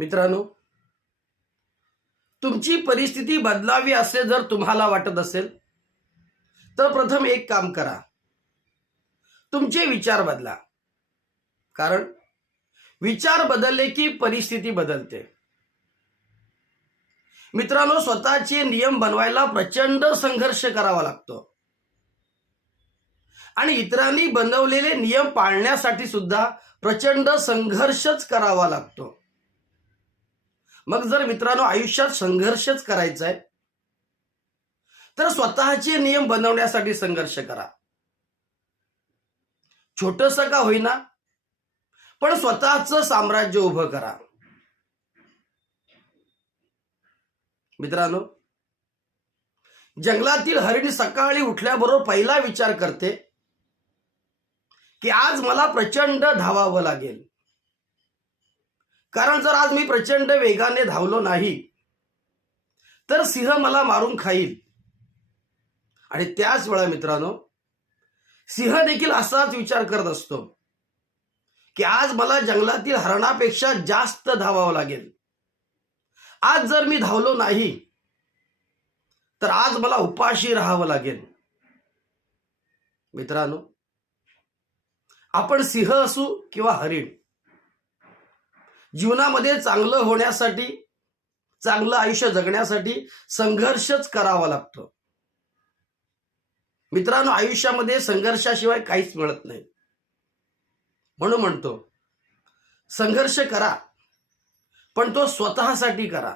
मित्रांनो, तुमची परिस्थिती बदलावी असे जर तुम्हाला वाटत असेल तर प्रथम एक काम करा, तुमचे विचार बदला. कारण विचार बदलले की परिस्थिती बदलते. मित्रांनो, स्वतःचे नियम बनवायला प्रचंड संघर्ष करावा लागतो आणि इतरांनी बनवलेले नियम पाळण्यासाठी सुद्धा प्रचंड संघर्षच करावा लागतो. मग जर मित्रांनो आयुष्यात संघर्षच करायचा आहे तर स्वतःचे नियम बनवण्यासाठी संघर्ष करा. छोटंसं का होईना पण स्वतःचं साम्राज्य उभं करा. मित्रांनो, जंगलातील हरिण सकाळी उठल्याबरोबर पहिला विचार करते की आज मला प्रचंड धावावं लागेल. कारण जर आज मी प्रचंड वेगाने धावलो नाही तर सिंह मला मारून खाईल. आणि त्याच वेळा मित्रांनो, सिंह देखील असाच विचार करत असतो की आज मला जंगलातील हरणापेक्षा जास्त धावावं लागेल. आज जर मी धावलो नाही तर आज मला उपाशी राहावं लागेल. मित्रांनो, आपण सिंह असू किंवा हरिण, जीवनामध्ये चांगलं होण्यासाठी, चांगलं आयुष्य जगण्यासाठी संघर्षच करावा लागतो. मित्रांनो, आयुष्यामध्ये संघर्षाशिवाय काहीच मिळत नाही. म्हणून म्हणतो, संघर्ष करा पण तो स्वतःसाठी करा.